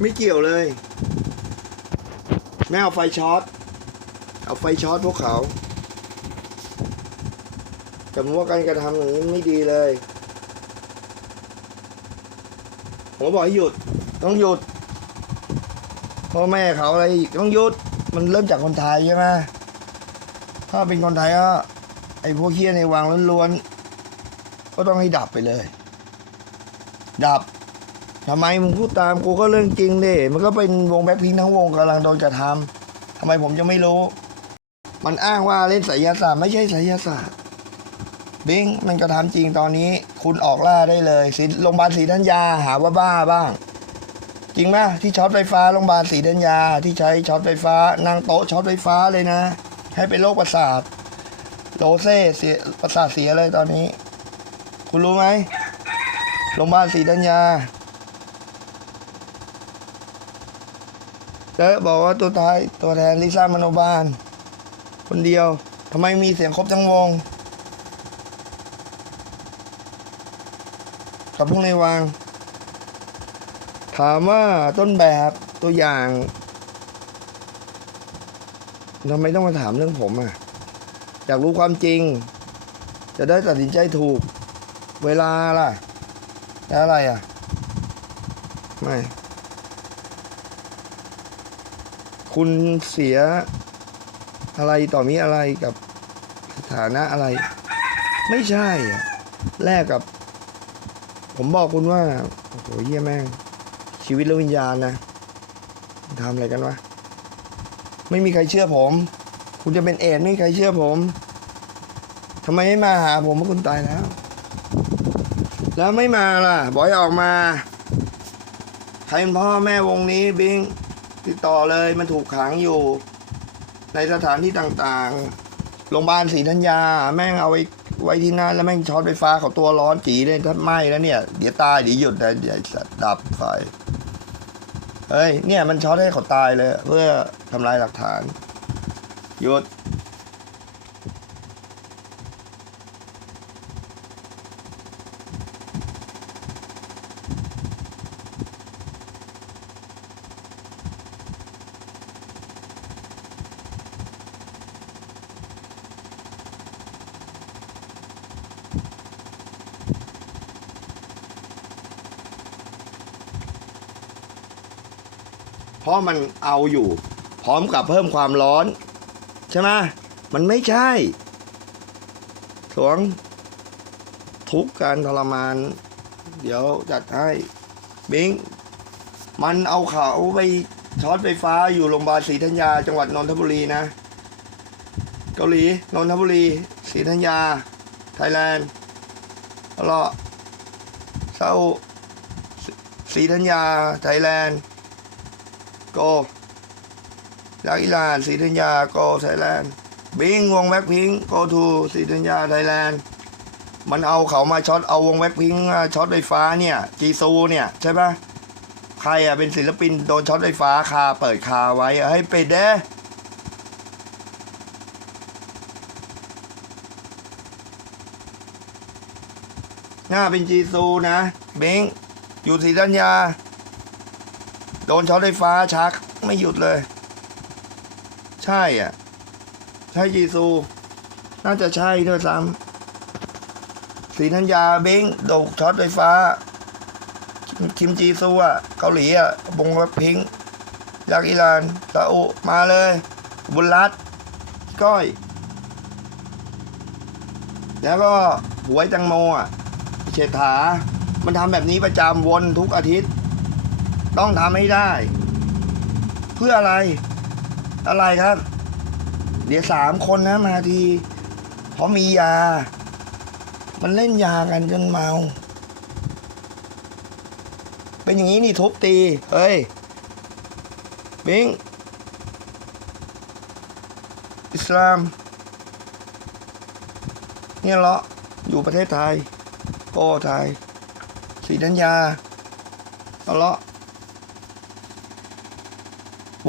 ไม่เกี่ยวเลยแม่เอาไฟช็อต เอาไฟช็อตพวกเขา แต่ผมว่าการกระทำอย่างนี้ไม่ดีเลย ผมบอกให้หยุด ต้องหยุด พ่อแม่เขาอะไรอีกต้องหยุด มันเริ่มจากคนไทยใช่ไหมถ้าเป็นคนไทยก็ไอ้พวกเฮี้ยในวังล้วนๆ ก็ต้องให้ดับไปเลย ดับ ทำไมมึงพูดตามกูก็เรื่องจริงดิมันก็เป็นวงแบ็คพิงทั้งวงกำลังโดนกระทำทำไมผมจะไม่รู้ มันอ้างว่าเล่นไสยศาสตร์ไม่ใช่ไสยศาสตร์บิงมันกระทำจริงตอนนี้ คุณออกล่าได้เลยศรีโรงพยาบาลศรีธัญญาหาว่าบ้าบ้าง จริงไหมที่ช็อตไฟฟ้าโรงพยาบาลศรีธัญญาที่ใช้ช็อตไฟฟ้านั่งโต๊ะช็อตไฟฟ้าเลยนะ ให้เป็นโรคประสาทโลเซ่เสียประสาทเสียเลยตอนนี้ คุณรู้ไหมโรงพยาบาลศรีธัญญา แล้วบอกว่าตัวท้ายตัวแทนลิซ่ามโนบาล คนเดียวทำไมมีเสียงครบทั้งวงกับพวกในวังถามว่าต้นแบบตัวอย่างทำไมต้องมาถามเรื่องผมอะ อยากรู้ความจริง จะได้ตัดสินใจถูก เวลาล่ะแล้วอะไรอะ ไม่ คุณเสียอะไรต่อมีอะไรกับสถานะอะไร ไม่ใช่อะแลกกับ ผมบอกคุณว่า โอ้โหเยี่ยแม่ง ชีวิตและวิญญาณนะทำอะไรกันวะ ไม่มีใครเชื่อผม คุณจะเป็นเอดไม่มีใครเชื่อผมทำไมไม่มาหาผมเมื่อคุณตายแล้ว แล้วไม่มาล่ะ บอยออกมา ใครเป็นพ่อแม่วงนี้บิง ติดต่อเลยมันถูกขังอยู่ ในสถานที่ต่างๆโรงพยาบาลศรีธัญญา แม่งเอาไว้ไว้ที่นั่นแล้วแม่งช็อตไฟฟ้าเขาตัวร้อนจีเลยถ้าไหม้แล้วเนี่ย เดี๋ยวตายเดี๋ยวหยุดนะเดี๋ยวดับไฟเฮ้ยเนี่ยมันช็อตให้เขาตายเลย เพื่อทำลายหลักฐานหยุดะมันเอาอยู่ พร้อมกับเพิ่มความร้อน ใช่ไหมมันไม่ใช่สวง ทุกการทรมาน เดี๋ยวจัดให้บิงมันเอาเขาไปช็อตไฟฟ้าอยู่โรงพยาบาลศรีธัญญาจังหวัดนนทบุรีนะ เกาหลีนนทบุรีศรีธัญญา ไทยแลนด์แล้วก็เซาศรีธัญญา ไทยแลนด์ โกจากอิหร่านศรีธัญญาโกไทยแลนด์บิงวงแบ็คพิงโกทูศรีธัญญาไทยแลนด์มันเอาเขามาช็อตเอาวงแบ็คพิงช็อตไฟฟ้าเนี่ยจีซูเนี่ยใช่ปะใครอะเป็นศิลปินโดนช็อตไฟฟ้าคาเปิดคาไว้ให้ปิดเด้หน้าเป็นจีซูนะเบงอยู่ศรีธัญญา โดนช็อตไฟฟ้าชักไม่หยุดเลย ใช่อะ ใช่จีซู น่าจะใช่ด้วยซ้ำสีธัญญาเบ้งโดนช็อตไฟฟ้า คิมจีซูอะ เกาหลีอะบงแบ็คพิงค์จากอิหร่านซาอุมาเลย บุญรัตก้อย แล้วก็หวยแตังโมอะเฉษฐามันทำแบบนี้ประจำวนทุกอาทิตย์ ต้องทำให้ได้ เพื่ออะไร อะไรครับ เดี๋ยวสามคนนะมาทีเพราะมียา มันเล่นยากันจนเมา เป็นอย่างนี้นี่ทุบตี เฮ้ย บิง อิสลาม เนี่ยเหรออยู่ประเทศไทย โกไทยสีธัญญาเอาเลาะ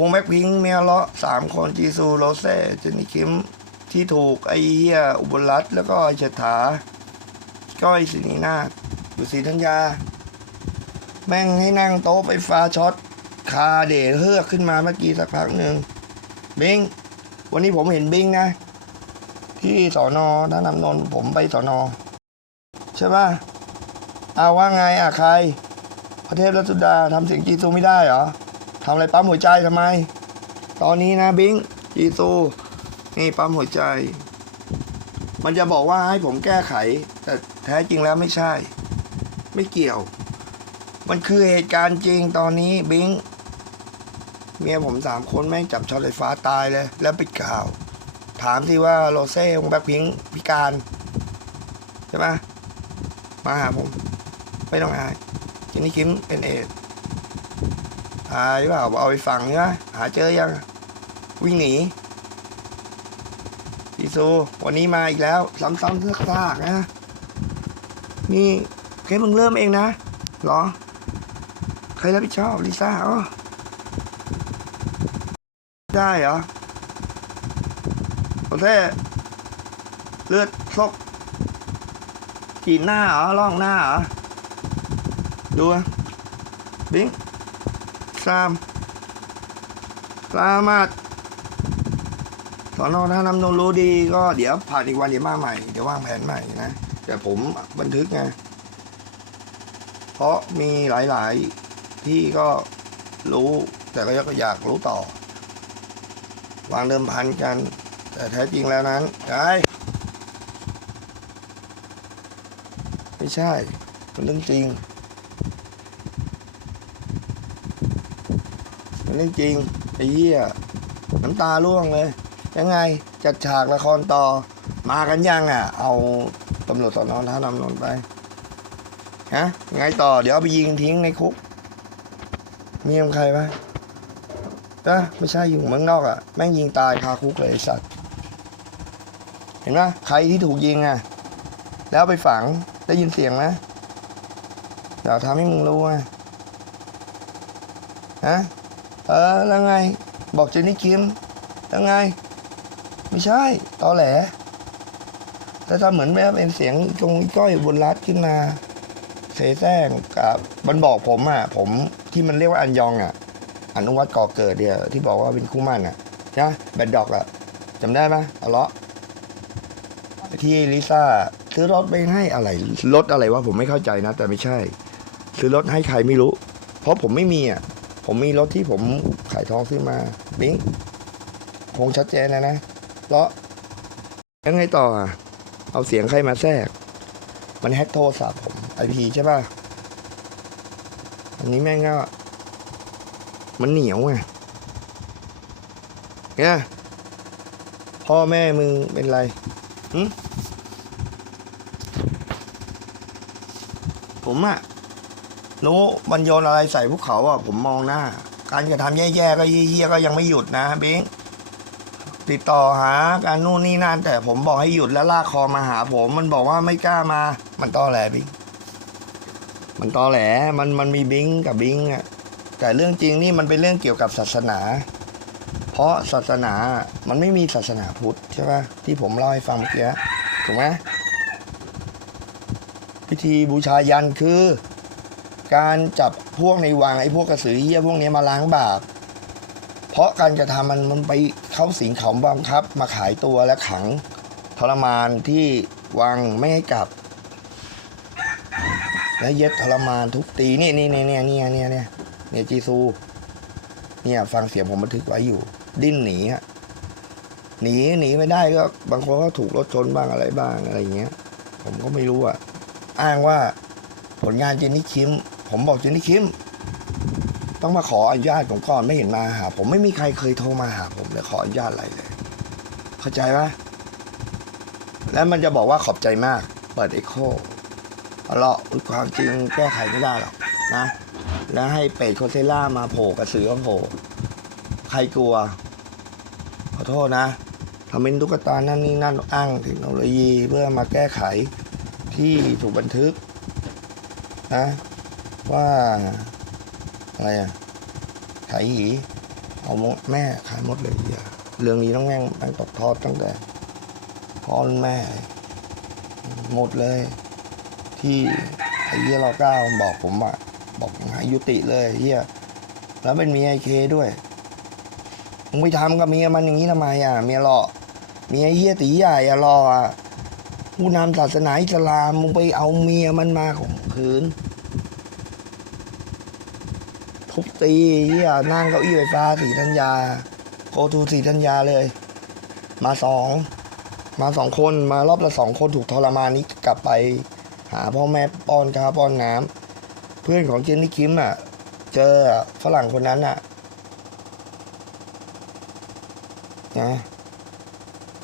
วงแบ็คพิงเมียเลาะสามคนจีซูโรเซ่เจนนี่คิมที่ถูกไอเหี้ยอุบลรัตแล้วก็ไอเฉถาก้อยสินีนาถอยู่สีธัญญา แม่งให้นั่งโต๊ะไฟฟ้าช็อต คาเดะเฮือกขึ้นมาเมื่อกี้สักพักหนึ่งบิง วันนี้ผมเห็นบิงนะ ที่สอนอท่านำนนผมไปสอนอใช่ป่ะเอาว่าไงอะใครพระเทพรัสุดาทำเสียงจีซูไม่ได้เหรอ ทำอะไรปั๊มหัวใจทำไม ตอนนี้นะบิงจีซูนี่ปั๊มหัวใจ มันจะบอกว่าให้ผมแก้ไข แต่แท้จริงแล้วไม่ใช่ ไม่เกี่ยว มันคือเหตุการณ์จริงตอนนี้บิงเมียผมสามคนแม่งจับช็อตไฟฟ้าตายเลย แล้วปิดข่าว ถามที่ว่าโรเซ่ของแบ็คพิงพิการใช่ไหมมาหาผม ไม่ต้องอายจินนี่คิมเป็นเอด ส์อายเปล่าเอาไปฝังเนี่ยหาเจอยัง วิ่งหนีพีซูวันนี้มาอีกแล้วซ้ำๆซากๆนะ นี่แค่มึงเริ่มเองนะหรอ ใครรับผิดชอบลิซ่าอ๋อได้เหรอโอเคเลือดซกกีดหน้าเหรอล่องหน้าเหรอดูอะบิง สามสามาดสอนอท่าน้ำนนรู้ดีก็เดี๋ยวผ่านอีกวันเดี๋ยวมาใหม่ เดี๋ยววางแผนใหม่นะ แต่ผมบันทึกไง เพราะมีหลาย ๆ ที่ก็รู้แต่ก็อยากรู้ต่อ วางเดิมพันกัน แต่แท้จริงแล้วนั้นไอ้ไม่ใช่มันเรื่องจริง นี่จริงไอ้เหี้ยน้ำตาร่วงเลย ยังไงจัดฉากละครต่อ มากันยังอะ เอาตำรวจสอนอท่านำนนไปฮะไงต่อ เดี๋ยวเอาไปยิงทิ้งในคุกมียมใครปะก็ไม่ใช่อยู่เมืองนอกอะ่ะ แม่งยิงตายคาคุกเลยสัตว์ เห็นปะใครที่ถูกยิงอะ่ะ แล้วไปฝังได้ยินเสียงไหมอยากทำให้มึงรู้ไงฮะ เออแล้วไง บอกเจนนี่คิมแล้วไง ไม่ใช่ตอแหลแต่ถ้าเหมือนแบบเป็นเสียงตรงก้อยบนรัดขึ้นมาเสแสร้งกับมันบอกผมอะ ผมที่มันเรียกว่าอันยองอะอนุวัตก่อเกิดเดียวที่บอกว่าเป็นคู่มั่นอะใช่ไหมแบดดอกอะจำได้ไหมเอาเลาะที่ลิซ่าซื้อรถไปให้อะไรรถอะไรวะผมไม่เข้าใจนะ แต่ไม่ใช่ ซื้อรถให้ใครไม่รู้ เพราะผมไม่มีอะ ผมมีรถที่ผมขายทองซื้อมาบิงคงชัดเจนนะนะเลาะยังไงต่ออะเอาเสียงใครมาแทรก มันแฮกโทรศัพท์ผมไอพีใช่ป่ะ อันนี้แม่งก็ มันเหนียวไงเนี่ยพ่อแม่มึงเป็นไรผมอะ รู้มันโยนอะไรใส่พวกเขาอะผมมองหน้า การกระทำแย่ๆก็เยี่ยๆก็ยังไม่หยุดนะเบ้งติดต่อหาการนู่นนี่นั่นแต่ผมบอกให้หยุดแล้วลากคอมาหาผม มันบอกว่าไม่กล้ามา มันตอแหลบิงมันตอแหลมันมันมีบิงกับบิงอะแต่เรื่องจริงนี่มันเป็นเรื่องเกี่ยวกับศาสนา เพราะศาสนามันไม่มีศาสนาพุทธใช่ปะที่ผมเล่าให้ฟังเมื่อกี้ถูกไหมพิธีบูชายันคือ การจับพวกในวังไอ้พวกกระสือเหี้ยพวกนี้มาล้างบาป เพราะการกระทำมันมันไปเข้าสิงเขาบังคับ มาขายตัวและขังทรมานที่วังไม่ให้กลับ และเย็ดทรมานทุกตีนี่นี่นี่เนี่ยเนี่ยเนี่ยเนี่ยเนี่ยจีซู เนี่ยฟังเสียงผมบันทึกไว้อยู่ ดิ้นหนีฮะหนีหนีไม่ได้ก็ บางคนก็ถูกรถชนบ้างอะไรบ้างอะไรอย่างเงี้ย ผมก็ไม่รู้อะ อ้างว่าผลงานเจนนี่คิม ผมบอกเจนนี่คิมต้องมาขออนุญาตผมก่อนไม่เห็นมาหา ผมไม่มีใครเคยโทรมาหา ผมเลยขออนุญาตอะไรเลย เข้าใจปะแล้วมันจะบอกว่าขอบใจมาก เปิดเอ็กโคเอาละความจริงแก้ไขไม่ได้หรอกนะ แล้วให้เป็ดโคเซล่ามาโผล่กระสือมาโผล่ใครกลัว ขอโทษนะทำเป็นตุ๊กตานั่นนี่นั่นอ้างเทคโนโลยีเพื่อมาแก้ไขที่ถูกบันทึกนะ ว่าอะไรอะขายหีเอาหมดแม่ขายหมดเลยเหี้ยเรื่องนี้ต้องแม่งแม่งตกทอดตั้งแต่พ่อแม่ หมดเลย ที่ไอ้เหี้ยเราก้าวบอกผมอะบอกให้ยุติเลยเฮียแล้วเป็นเมียไอเคด้วยมึงไปทำกับเมียมันอย่างนี้ทำไมอะเมียหล่อเมียเฮียตีใหญ่อะหล่ออะผู้นำศาสนาอิสลามมึงไปเอาเมียมันมาข่มขืน ทุบตีเฮียนั่งเก้าอี้ไฟฟ้าสีธัญญาโคทูสีธัญญาเลย มาสองมาสองคนมารอบละสองคนถูกทรมานนี้กลับไป หาพ่อแม่ป้อนข้าวป้อนน้ำเพื่อนของเจนนี่คิมอะ เจอฝรั่งคนนั้นอะนะ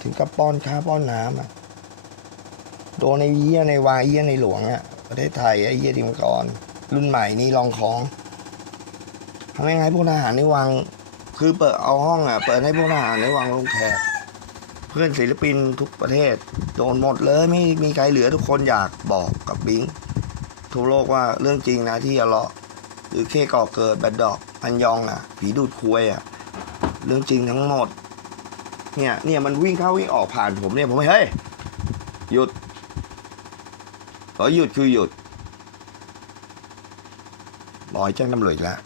ถึงกับป้อนข้าวป้อนน้ำอะโดนในเยี่ยในวาเยี่ยในหลวงอะประเทศไทยไอ้เยี่ยดิมกร รุ่นใหม่นี่ลองของ ทำยังไงพวกทหารในวังคือเปิดเอาห้องอะ เปิดให้พวกทหารในวังลงแขก เพื่อนศิลปินทุกประเทศ โดนหมดเลยไม่มีใครเหลือทุกคนอยากบอกกับบิงทั่วโลกว่าเรื่องจริงนะที่อะเลาะหรือเคก่อเกิดแบดดอกอันยองอะ ผีดูดคุยอะ เรื่องจริงทั้งหมด เนี่ยเนี่ยมันวิ่งเข้าวิ่งออกผ่านผมเนี่ยผมไม่เฮ้ยหยุดเอหยุดคือหยุดบอยแจ้งตำรวจแล้ว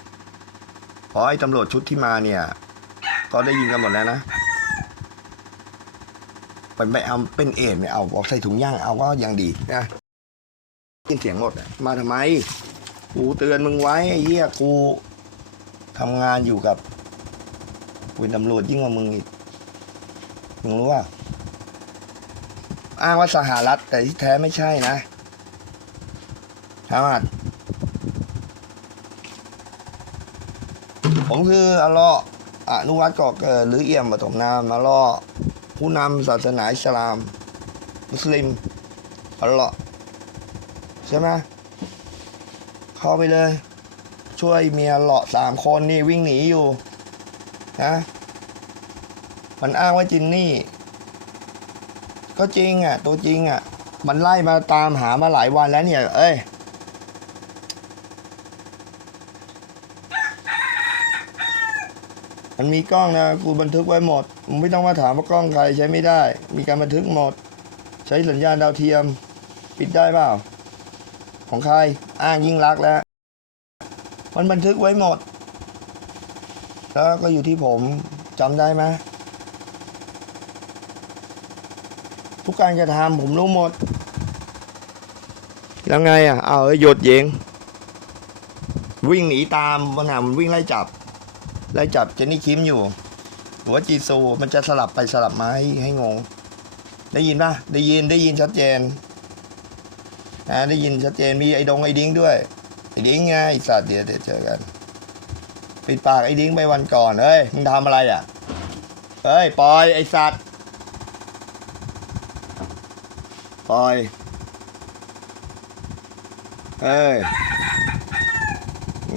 เพราะไอ้ตำรวจชุดที่มาเนี่ย ก็ได้ยินกันหมดแล้วนะเป็นไม่เอาเป็นเอ็ดไม่ยเอาบอกใส่ถุงย่างเอาก็ยังดีนะยินเสียงหมดมาทำไม กูเตือนมึงไว้ไอ้เหี้ยกูทำงานอยู่กับเป็นตำรวจยิ่งกว่ามึงอีกมึงรู้ว่า อ้างว่าสหรัฐแต่ที่แท้ไม่ใช่นะฮามัด ผมคืออัลเลาะห์อนุวัตก่อเกิดหรือเอี่ยมปฐมนามอัลเลาะห์ผู้นำศาสนาอิสลาม มุสลิมอัลเลาะห์ใช่ไหมเข้าไปเลย ช่วยเมียหล่อสามคนนี่วิ่งหนีอยู่นะมันอ้างว่าจินนี่ ก็จริงอะ ตัวจริงอะ มันไล่มาตามหามาหลายวันแล้วเนี่ย เอ้ย มันมีกล้องนะกูบันทึกไว้หมดมึงไม่ต้องมาถามว่ากล้องใครใช้ไม่ได้ มีการบันทึกหมด ใช้สัญญาณดาวเทียม ปิดได้เปล่า ของใครอ้างยิ่งรักแล้ว มันบันทึกไว้หมด แล้วก็อยู่ที่ผมจำได้ไหมทุกการกระทำผมรู้หมด แล้วไงอะ เอาหยุดยิงวิ่งหนีตามมันหามันวิ่งไล่จับ ไล่จับเจนนี่คิมอยู่หัวจีซูมันจะสลับไปสลับมาให้ให้งง ได้ยินปะได้ยินได้ยินชัดเจนนะได้ยินชัดเจนมีไอ้ดงไอ้ดิ้งด้วยไอ้ดิ้งไงไอ้สัตว์เดี๋ยวเดี๋ยวเจอกัน ปิดปากไอ้ดิ้งไปวันก่อนเฮ้ยมึงทำอะไรอะเฮ้ยปล่อยไอ้สัตว์ปล่อยเฮ้ย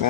ไง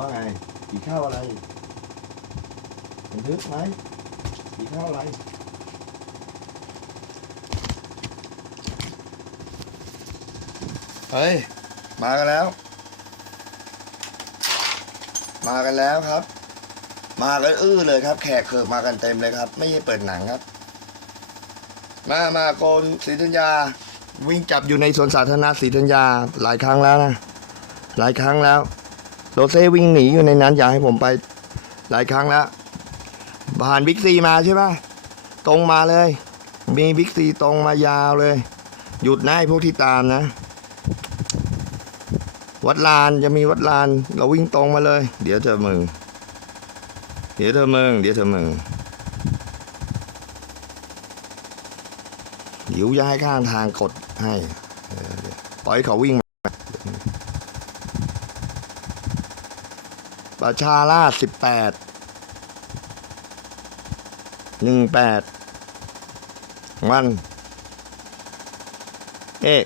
ว่าไงผีข้าวอะไรบันทึกไหมผีข้าวอะไรเฮ้ย มากันแล้ว มากันแล้วครับ มากันอื้อเลยครับ แขกเขิกมากันเต็มเลยครับ ไม่ใช่เปิดหนังครับ มามาโกนศรีธัญญา วิ่งจับอยู่ในสวนสาธารณะศรีธัญญาหลายครั้งแล้วนะ หลายครั้งแล้ว โรเซ่วิ่งหนีอยู่ในนั้นอยากให้ผมไปหลายครั้งแล้วผ่านบิ๊กซีมาใช่ปะตรงมาเลย มีบิ๊กซีตรงมายาวเลย หยุดนะไอ้พวกที่ตามนะ วัดลานจะมีวัดลาน เราวิ่งตรงมาเลย เดี๋ยวเจอมึง เดี๋ยวเธอมึง เดี๋ยวเธอมึงเดี๋ยวย้ายข้างทางกดให้ ปล่อยเขาวิ่ง ประชาราสิบแปดหนึ่งแปดวัน เอก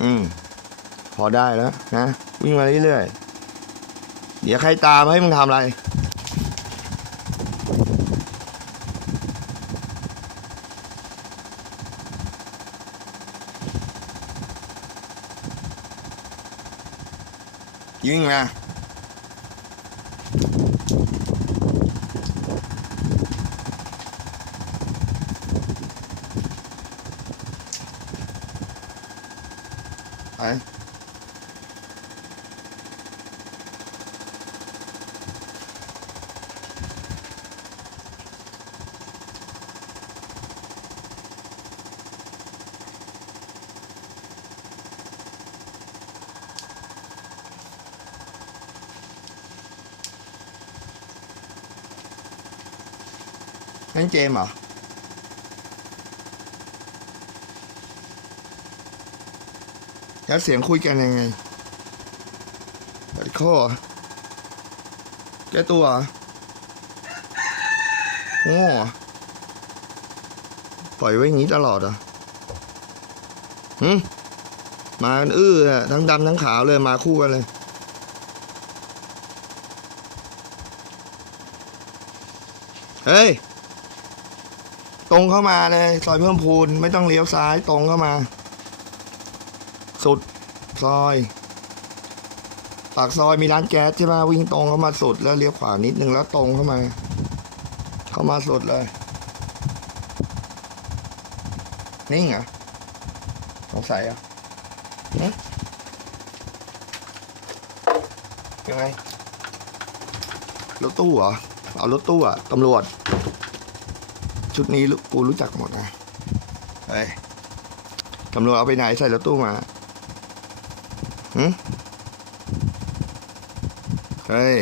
อืม พอได้แล้วนะ วิ่งมาเรื่อยๆ เดี๋ยวใครตามให้มึงทำอะไร วิ่งม นั่นเจมเหรอ แล้วเสียงคุยกันยังไงบัดข้อแก้ตัวเหรอโง่เหรอปล่อยไว้อย่างนี้ตลอดเหรอหืมมาอื้อทั้งดำทั้งขาวเลยมาคู่กันเลยเฮ้ย ตรงเข้ามาเลยซอยเพิ่มพูนไม่ต้องเลี้ยวซ้ายตรงเข้ามา สุดซอยปากซอยมีร้านแก๊สใช่ไหมวิ่งตรงเข้ามาสุดแล้วเลี้ยวขวานิดนึงแล้วตรงเข้ามา เข้ามาสุดเลยนิ่งเหรอสงสัยอะยังไงรถตู้เหรอ เอารถตู้อะตำรวจ ชุดนี้กูรู้จักหมดนะเฮ้ยตำรวจเอาไปไหนใส่รถตู้มาหืมเฮ้ย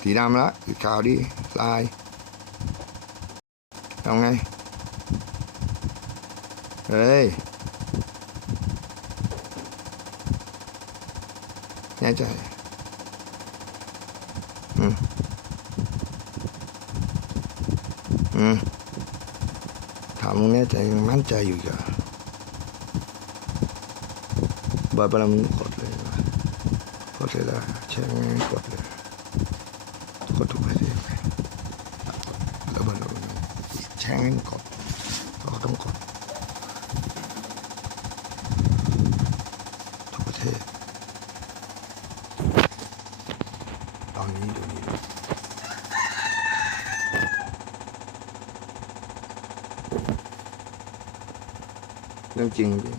สีดำละสีขาวดิลายเอาไง เฮ้ยแน่ใจ อืม อืม ถามมึงแน่ใจมั่นใจอยู่อีกเหรอบอยปรมงกดเลยกดเลยละใช่ไหมกดเลยกดทุกประเทศเลยแล้วมันแช่งให้มึงกดเราต้องกดทุกประเทศตอนนี้ดูนี้ เรื่อ